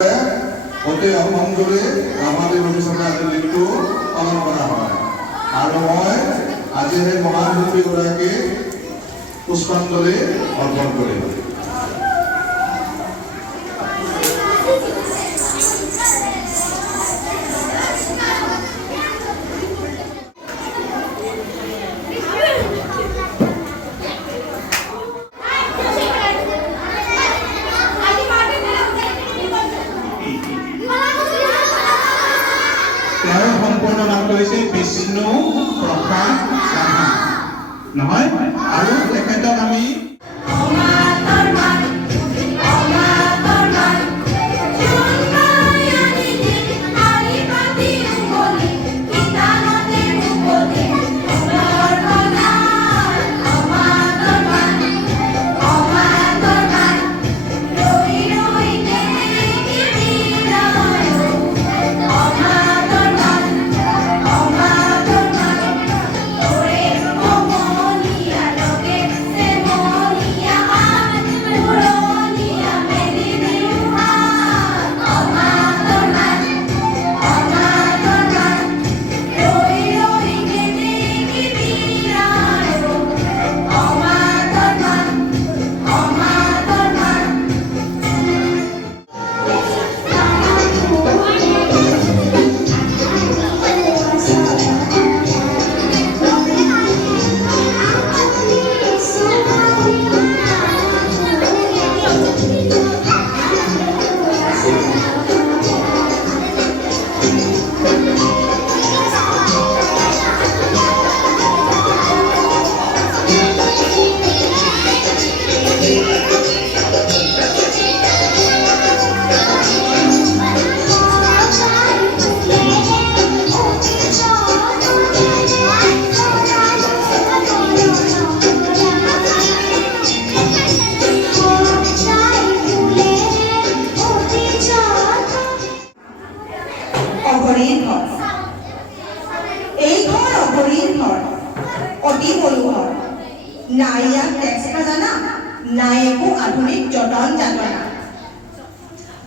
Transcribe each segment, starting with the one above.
অতি অমংগলে আমাদেৰ অনুষ্ঠানে আজি দিনটো পালন কৰা হয় আৰু মই আজি সেই মহান শিল্পীগৰাকীক পুষ্পাঞ্জলি অৰ্পণ কৰিম। তেওঁৰ সম্পূৰ্ণ নামটো হৈছে বিষ্ণু প্ৰসাদ সাহা নহয়, আৰু তেখেতক আমি অতি মনোহৰ নাই ইয়াত টেক্স খাজানা, নাই একো আধুনিক যতন যাতনা,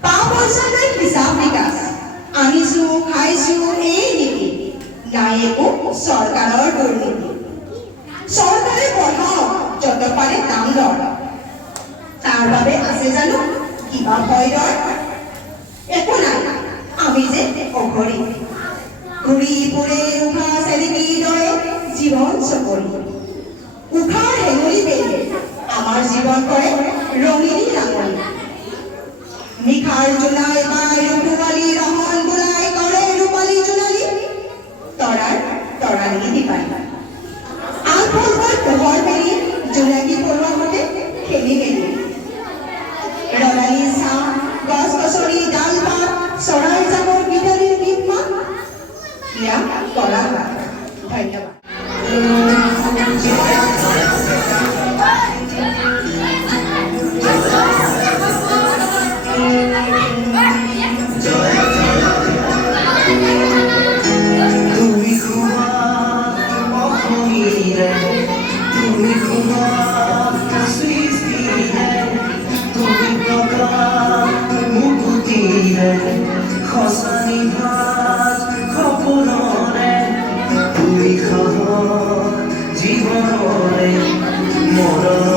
পাওঁ পইচা নাই হিচাপ নিকাচ, আনিছো খাইছো এই নীতি, নাই একো চৰকাৰৰ দুৰ্নীতি। চৰকাৰে বঢ়াওক যত পাৰে দাম দৰ, তাৰ বাবে আছে জানো কিবা ভয় ডৰ? একো নাই আমি যে অঘৰী, ঘূৰি ফুৰে উশা চেলেকীৰ দৰে জীৱন চকৰি, উশাৰ হেঙুলি বেৰি আমাৰ জীৱন কৰে ৰঙিনী ৰাঙলী, নিশাৰ জোনাই বাই ৰঘুৱালী ৰহন বোলাই কৰে ৰূপালী জোনালী, তৰাৰ তৰালী দীপালী, আলফলকৈ পোহৰ পেৰি জোনাকী পৰুৱাৰ মতে খেলি মেলি, ৰঙালী ছাঁ গছ গছৰি ডাল পাত চৰাই জাবৰ গীতালীৰ গীত মাত ইয়া কৰা হয়। ধন্যবাদ। জীবনৰে মৰণ